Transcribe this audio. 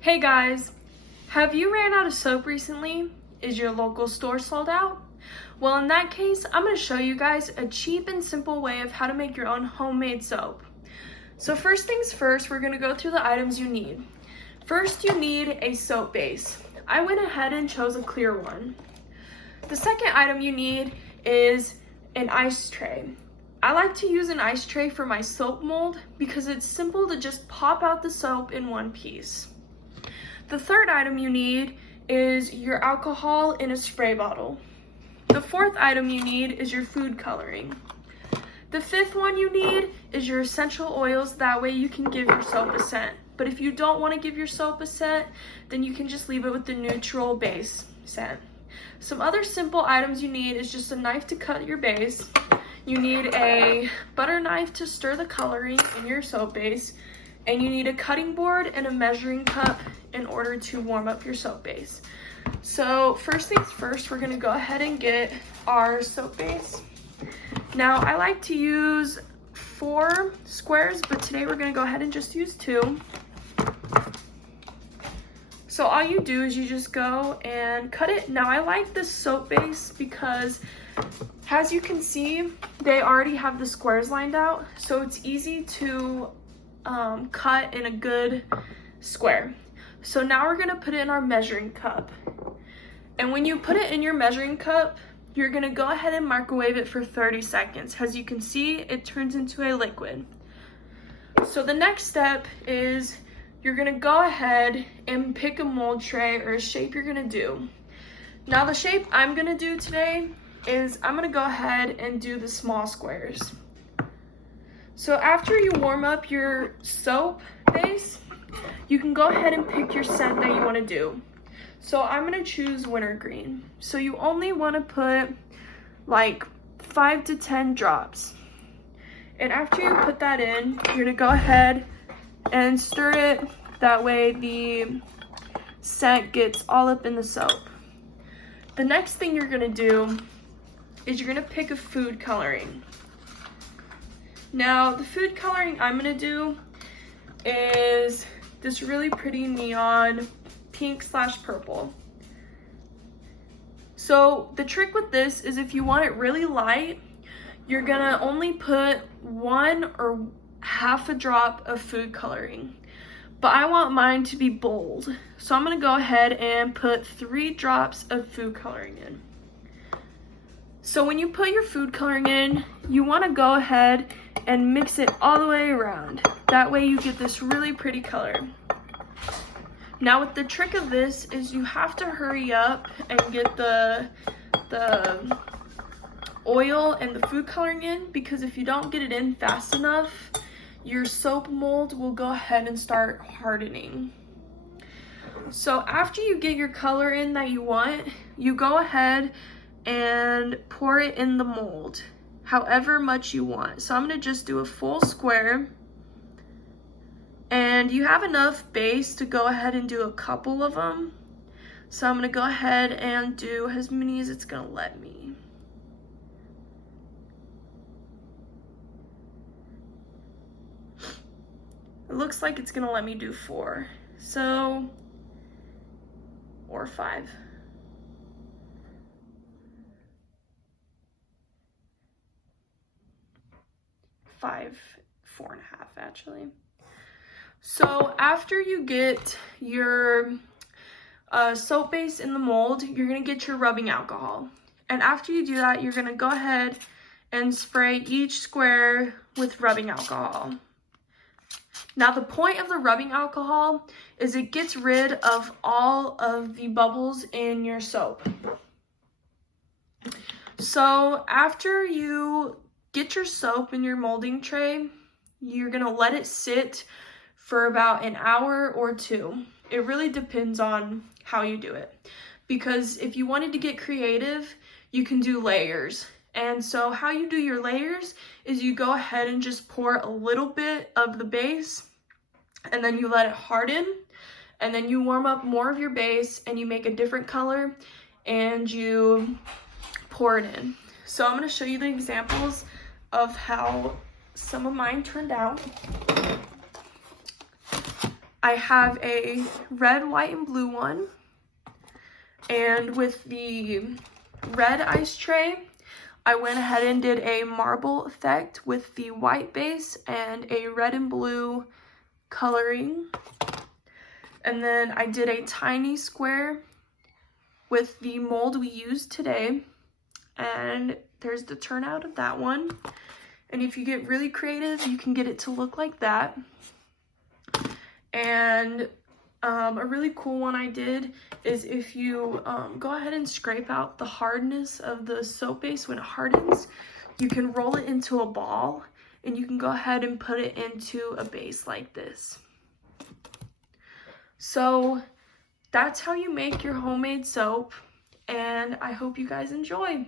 Hey guys, have you ran out of soap recently? Is your local store sold out? Well, in that case, I'm going to show you guys a cheap and simple way of how to make your own homemade soap. So first things first, we're going to go through the items you need. First, you need a soap base. I went ahead and chose a clear one. The second item you need is an ice tray. I like to use an ice tray for my soap mold because it's simple to just pop out the soap in one piece. The third item you need is your alcohol in a spray bottle. The fourth item you need is your food coloring. The fifth one you need is your essential oils, that way you can give your soap a scent. But if you don't want to give your soap a scent, then you can just leave it with the neutral base scent. Some other simple items you need is just a knife to cut your base. You need a butter knife to stir the coloring in your soap base. And you need a cutting board and a measuring cup in order to warm up your soap base. So first things first, we're gonna go ahead and get our soap base. Now I like to use 4 squares, but today we're gonna go ahead and just use 2. So all you do is you just go and cut it. Now I like this soap base because as you can see, they already have the squares lined out, so it's easy to cut in a good square. So now we're gonna put it in our measuring cup. And when you put it in your measuring cup, you're gonna go ahead and microwave it for 30 seconds. As you can see, it turns into a liquid. So the next step is you're gonna go ahead and pick a mold tray or a shape you're gonna do. Now the shape I'm gonna do today is I'm gonna go ahead and do the small squares. So after you warm up your soap base, you can go ahead and pick your scent that you want to do. So I'm going to choose wintergreen. So you only want to put like 5 to 10 drops. And after you put that in, you're going to go ahead and stir it. That way the scent gets all up in the soap. The next thing you're going to do is you're going to pick a food coloring. Now, the food coloring I'm gonna do is this really pretty neon pink/purple. So the trick with this is if you want it really light, you're gonna only put 1 or half a drop of food coloring. But I want mine to be bold. So I'm gonna go ahead and put 3 drops of food coloring in. So when you put your food coloring in, you wanna go ahead and mix it all the way around. That way you get this really pretty color. Now with the trick of this is you have to hurry up and get the oil and the food coloring in, because if you don't get it in fast enough, your soap mold will go ahead and start hardening. So after you get your color in that you want, you go ahead and pour it in the mold however much you want. So I'm going to just do a full square, and you have enough base to go ahead and do a couple of them. So I'm going to go ahead and do as many as it's going to let me. It looks like it's going to let me do 4. So, or 5. 5, 4.5 actually. So after you get your soap base in the mold, you're gonna get your rubbing alcohol. And after you do that, you're gonna go ahead and spray each square with rubbing alcohol. Now the point of the rubbing alcohol is it gets rid of all of the bubbles in your soap. So after you get your soap in your molding tray, you're gonna let it sit for about an hour or 2. It really depends on how you do it. Because if you wanted to get creative, you can do layers. And so how you do your layers is you go ahead and just pour a little bit of the base, and then you let it harden, and then you warm up more of your base and you make a different color and you pour it in. So I'm gonna show you the examples of how some of mine turned out. I have a red, white, and blue one. And with the red ice tray, I went ahead and did a marble effect with the white base and a red and blue coloring. And then I did a tiny square with the mold we used today. And there's the turnout of that one. And if you get really creative, you can get it to look like that. And a really cool one I did is if you go ahead and scrape out the hardness of the soap base when it hardens, you can roll it into a ball and you can go ahead and put it into a base like this. So that's how you make your homemade soap, and I hope you guys enjoy.